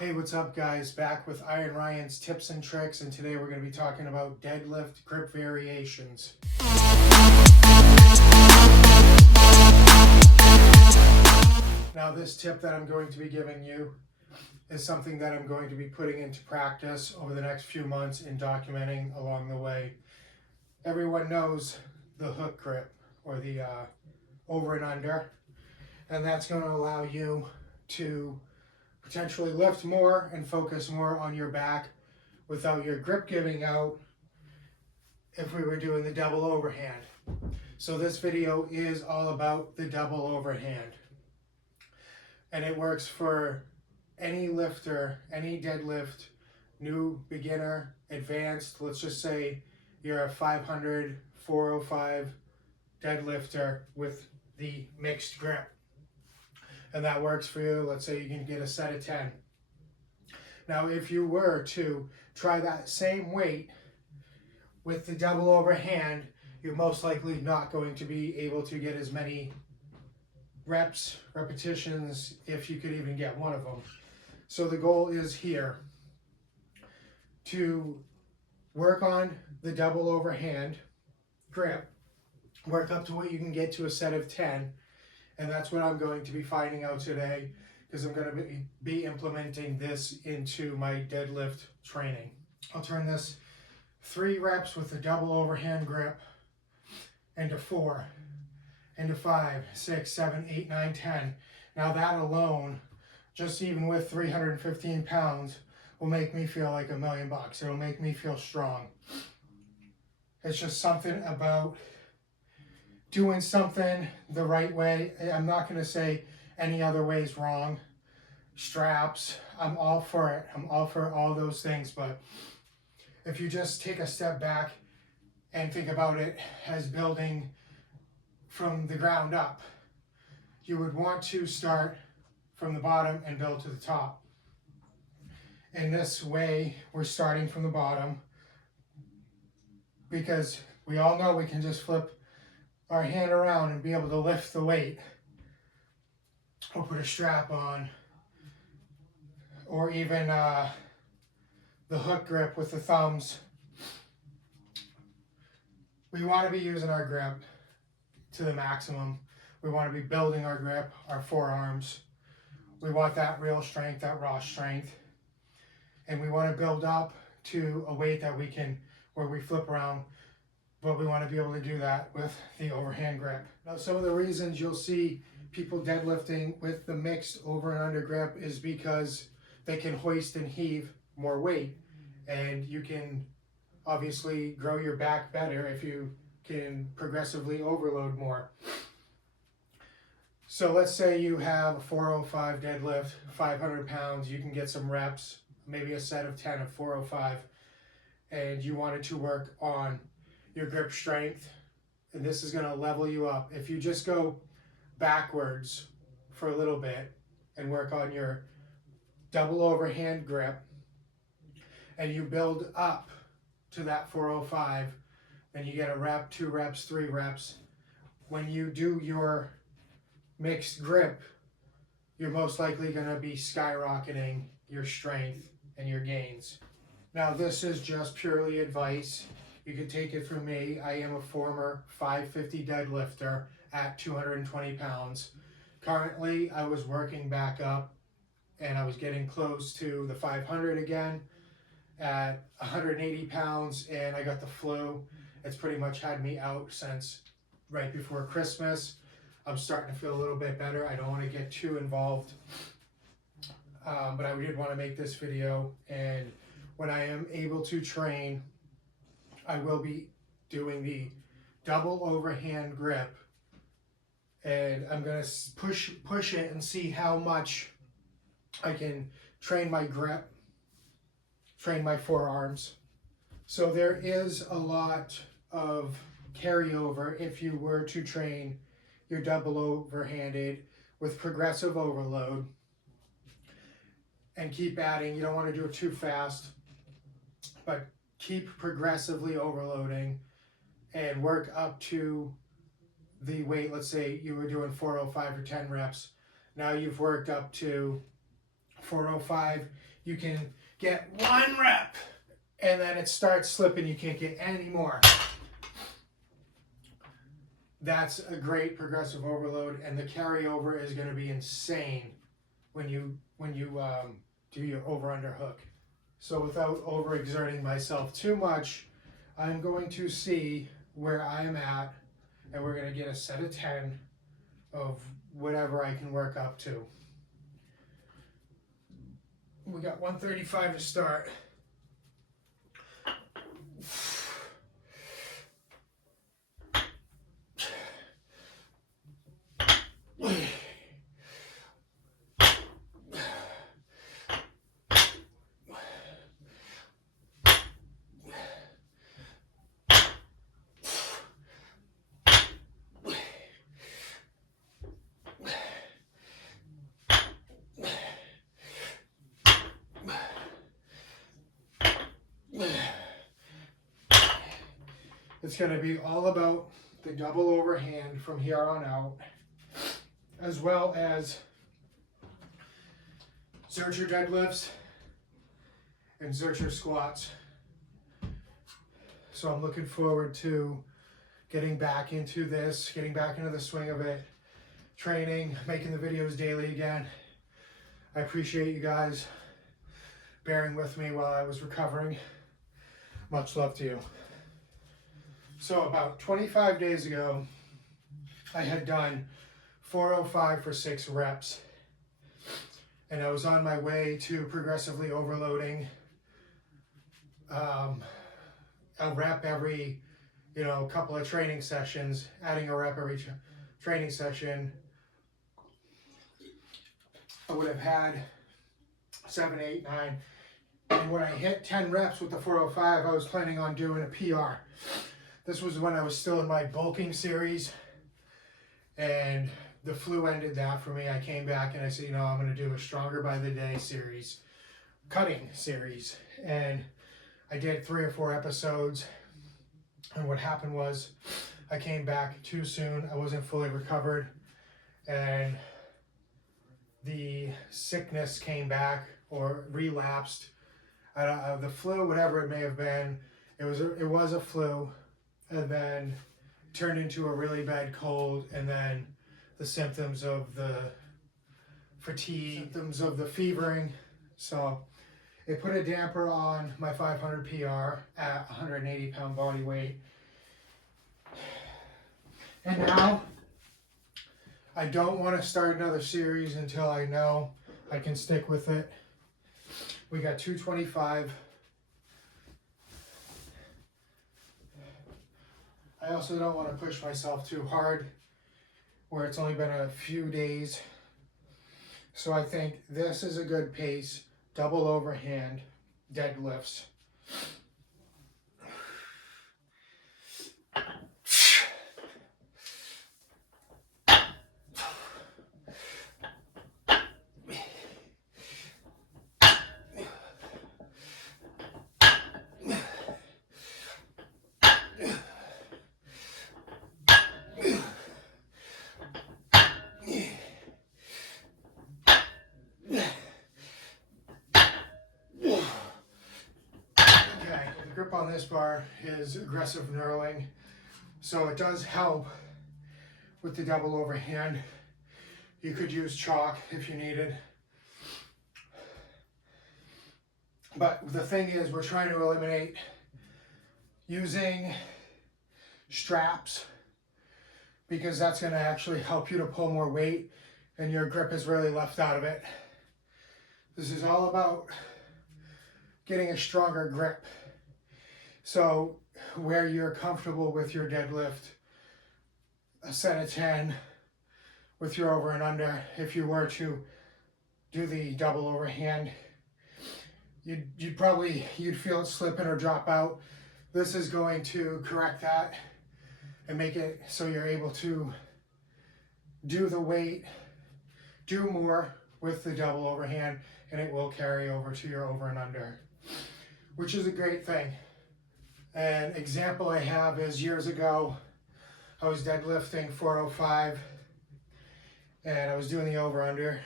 Hey, what's up guys? Back with Iron Ryan's tips and tricks, and today we're going to be talking about deadlift grip variations. Now this tip that I'm going to be giving you is something that I'm going to be putting into practice over the next few months and documenting along the way. Everyone knows the hook grip or the over and under, and that's going to allow you to potentially lift more and focus more on your back without your grip giving out if we were doing the double overhand. So this video is all about the double overhand, and it works for any lifter, any deadlift, new, beginner, advanced. Let's just say you're a 500, 405 deadlifter with the mixed grip, and that works for you. Let's say you can get a set of 10. Now, if you were to try that same weight with the double overhand, you're most likely not going to be able to get as many repetitions, if you could even get one of them. So the goal is here to work on the double overhand grip, work up to what you can get to a set of 10, and that's what I'm going to be finding out today, because I'm going to be implementing this into my deadlift training. I'll turn this 3 reps with the double overhand grip into 4, into 5, 6, 7, 8, 9, 10. Now that alone, just even with 315 pounds, will make me feel like $1 million. It'll make me feel strong. It's just something about doing something the right way. I'm not going to say any other way is wrong. Straps, I'm all for it. I'm all for all those things. But if you just take a step back and think about it as building from the ground up, you would want to start from the bottom and build to the top. In this way, we're starting from the bottom, because we all know we can just flip our hand around and be able to lift the weight, or put a strap on, or even the hook grip with the thumbs. We want to be using our grip to the maximum. We want to be building our grip, our forearms. We want that real strength, that raw strength. And we want to build up to a weight that we can, where we flip around, but we want to be able to do that with the overhand grip. Now, some of the reasons you'll see people deadlifting with the mixed over and under grip is because they can hoist and heave more weight, and you can obviously grow your back better if you can progressively overload more. So let's say you have a 405 deadlift, 500 pounds, you can get some reps, maybe a set of 10 of 405, and you wanted to work on your grip strength, and this is going to level you up. If you just go backwards for a little bit and work on your double overhand grip, and you build up to that 405, then you get a rep, 2 reps, 3 reps. When you do your mixed grip, you're most likely going to be skyrocketing your strength and your gains. Now, this is just purely advice. You can take it from me. I am a former 550 deadlifter at 220 pounds. Currently, I was working back up, and I was getting close to the 500 again at 180 pounds, and I got the flu. It's pretty much had me out since right before Christmas. I'm starting to feel a little bit better. I don't want to get too involved, but I did want to make this video, and when I am able to train, I will be doing the double overhand grip, and I'm going to push it and see how much I can train my grip, train my forearms. So there is a lot of carryover if you were to train your double overhanded with progressive overload, and keep adding. You don't want to do it too fast, but keep progressively overloading and work up to the weight. Let's say you were doing 405 or 10 reps. Now you've worked up to 405, you can get 1 rep and then it starts slipping, you can't get any more. That's a great progressive overload, and the carryover is going to be insane when you do your over-under hook. So without overexerting myself too much, I'm going to see where I'm at, and we're going to get a set of 10 of whatever I can work up to. We got 135 to start. It's going to be all about the double overhand from here on out, as well as Zercher deadlifts and Zercher squats. So I'm looking forward to getting back into this, getting back into the swing of it, training, making the videos daily again. I appreciate you guys bearing with me while I was recovering. Much love to you. So about 25 days ago, I had done 405 for 6 reps. And I was on my way to progressively overloading a rep every, couple of training sessions, adding a rep every training session. I would have had 7, 8, 9. And when I hit 10 reps with the 405, I was planning on doing a PR. This was when I was still in my bulking series, and the flu ended that for me. I came back and I said, I'm going to do a stronger by the day series, cutting series. And I did 3 or 4 episodes. And what happened was I came back too soon. I wasn't fully recovered. And the sickness came back or relapsed. The flu, whatever it may have been, it was a flu. And then turned into a really bad cold, and then the symptoms of the fatigue, symptoms of the fevering. So it put a damper on my 500 PR at 180 pound body weight. And now I don't want to start another series until I know I can stick with it. We got 225. I also don't want to push myself too hard where it's only been a few days. So I think this is a good pace, double overhand deadlifts. The grip on this bar is aggressive knurling, so it does help with the double overhand. You could use chalk if you needed. But the thing is, we're trying to eliminate using straps, because that's going to actually help you to pull more weight and your grip is really left out of it. This is all about getting a stronger grip. So where you're comfortable with your deadlift, a set of 10 with your over and under, if you were to do the double overhand, you'd feel it slipping or drop out. This is going to correct that and make it so you're able to do the weight, do more with the double overhand, and it will carry over to your over and under, which is a great thing. An example I have is years ago, I was deadlifting 405 and I was doing the over under,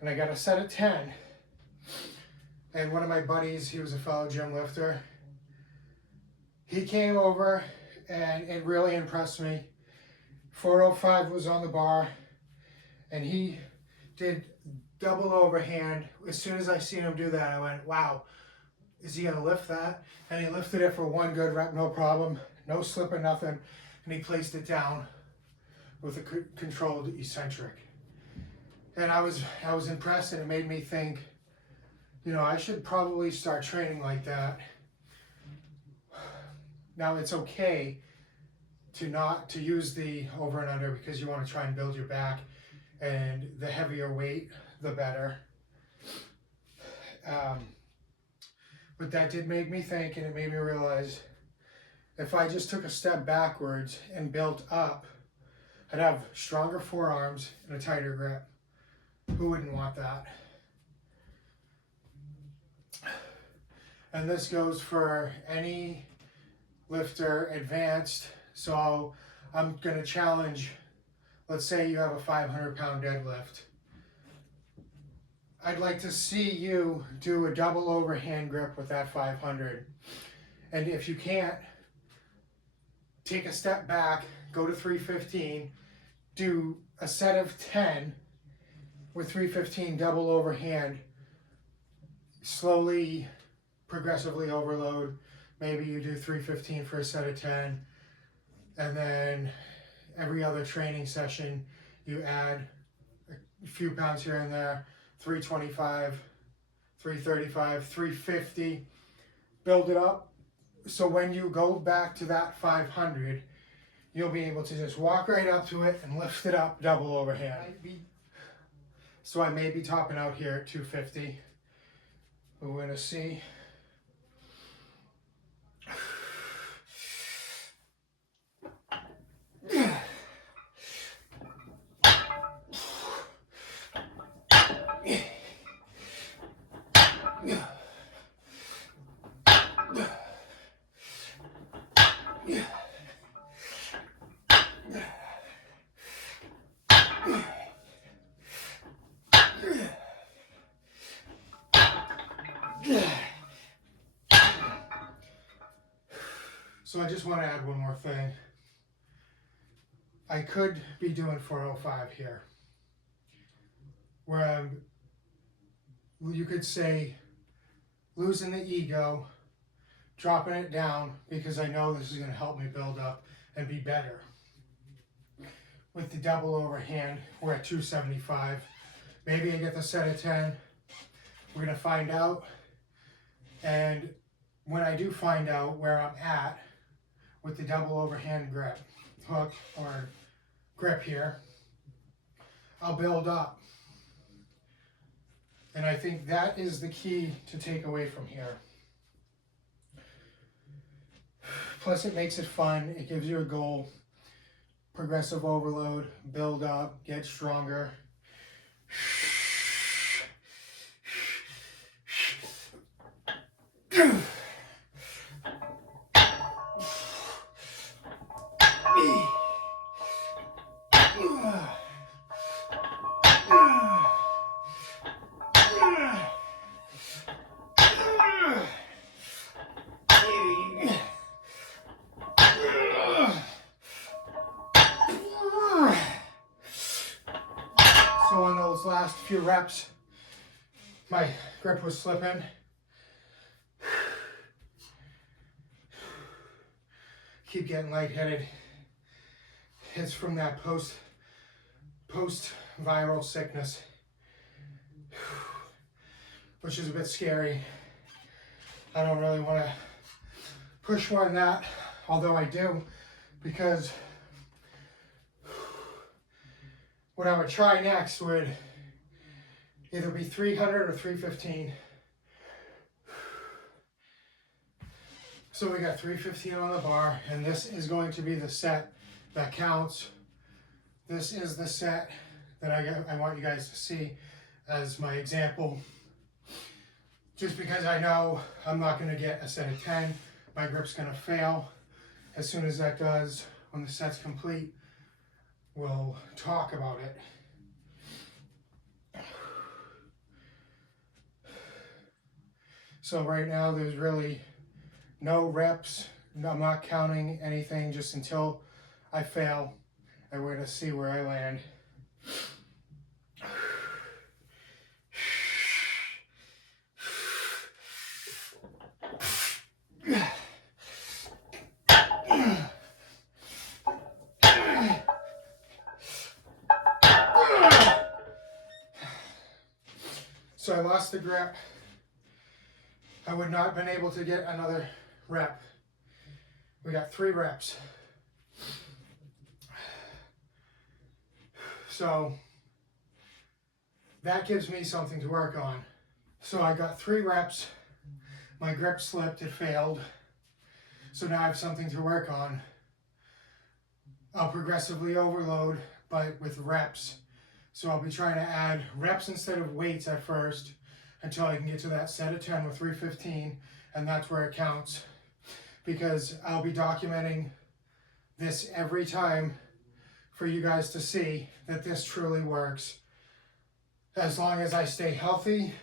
and I got a set of 10. And one of my buddies, he was a fellow gym lifter, he came over and it really impressed me. 405 was on the bar, and he did double overhand. As soon as I seen him do that, I went, wow, is he gonna lift that? And he lifted it for one good rep, no problem, no slip or nothing, and he placed it down with a controlled eccentric. And I was impressed, and it made me think, you know, I should probably start training like that. Now it's okay to use the over and under because you want to try and build your back, and the heavier weight, the better. But that did make me think, and it made me realize if I just took a step backwards and built up, I'd have stronger forearms and a tighter grip. Who wouldn't want that? And this goes for any lifter, advanced. So I'm going to challenge, let's say you have a 500-pound deadlift. I'd like to see you do a double overhand grip with that 500. And if you can't, take a step back, go to 315, do a set of 10 with 315 double overhand, slowly, progressively overload. Maybe you do 315 for a set of 10, and then every other training session you add a few pounds here and there, 325, 335, 350, build it up. So when you go back to that 500, you'll be able to just walk right up to it and lift it up double overhand. So I may be topping out here at 250. We're going to see. So I just want to add one more thing. I could be doing 405 here, where you could say losing the ego, dropping it down because I know this is going to help me build up and be better. With the double overhand, we're at 275. Maybe I get the set of 10. We're going to find out. And when I do find out where I'm at with the double overhand grip, hook or grip here, I'll build up. And I think that is the key to take away from here. Plus it makes it fun, it gives you a goal. Progressive overload, build up, get stronger. So on those last few reps, my grip was slipping. Keep getting lightheaded. It's from that post-viral sickness, which is a bit scary. I don't really want to push more than that, although I do, because what I would try next would either be 300 or 315. So we got 315 on the bar, and this is going to be the set that counts. This is the set that I want you guys to see as my example. Just because I know I'm not going to get a set of 10, my grip's going to fail. As soon as that does, when the set's complete, we'll talk about it. So right now there's really no reps. I'm not counting anything just until I fail, and we're gonna see where I land. So I lost the grip. I would not have been able to get another rep. We got 3 reps. So that gives me something to work on. So I got 3 reps. My grip slipped, it failed. So now I have something to work on. I'll progressively overload, but with reps. So I'll be trying to add reps instead of weights at first until I can get to that set of 10 with 315, and that's where it counts. Because I'll be documenting this every time for you guys to see that this truly works. As long as I stay healthy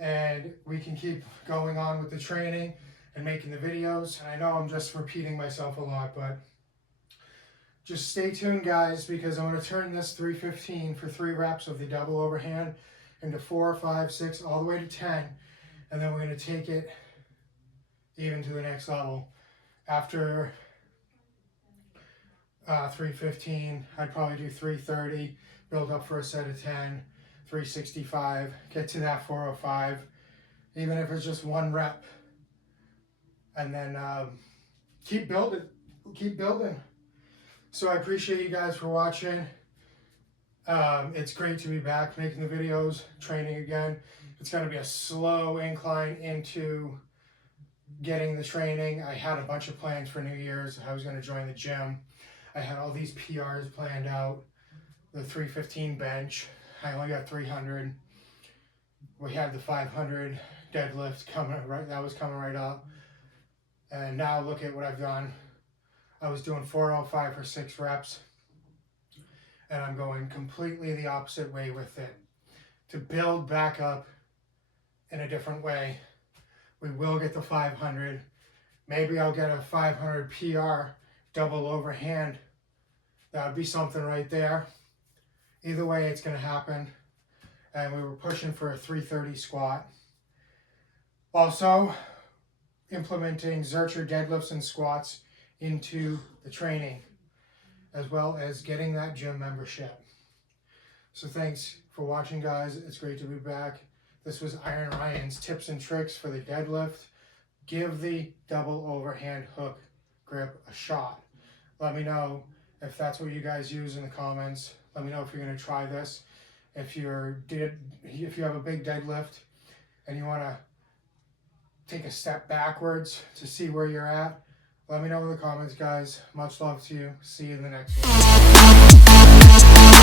and we can keep going on with the training and making the videos. And I know I'm just repeating myself a lot, but just stay tuned, guys, because I'm going to turn this 315 for 3 reps of the double overhand into 4, 5, 6, all the way to 10. And then we're going to take it even to the next level. After 315, I'd probably do 330, build up for a set of 10, 365, get to that 405, even if it's just 1 rep. And then keep building. So I appreciate you guys for watching. It's great to be back making the videos, training again. It's going to be a slow incline into getting the training. I had a bunch of plans for New Year's. I was going to join the gym. I had all these PRs planned out. The 315 bench. I only got 300. We had the 500 deadlift coming right. That was coming right up. And now look at what I've done. I was doing 405 for 6 reps, and I'm going completely the opposite way with it. To build back up in a different way, we will get the 500. Maybe I'll get a 500 PR double overhand. That would be something right there. Either way, it's going to happen. And we were pushing for a 330 squat. Also, implementing Zercher deadlifts and squats into the training, as well as getting that gym membership. So thanks for watching, guys. It's great to be back. This was Iron Ryan's tips and tricks for the deadlift. Give the double overhand hook grip a shot. Let me know if that's what you guys use in the comments. Let me know if you're going to try this. If you have a big deadlift and you want to take a step backwards to see where you're at, let me know in the comments, guys. Much love to you. See you in the next one.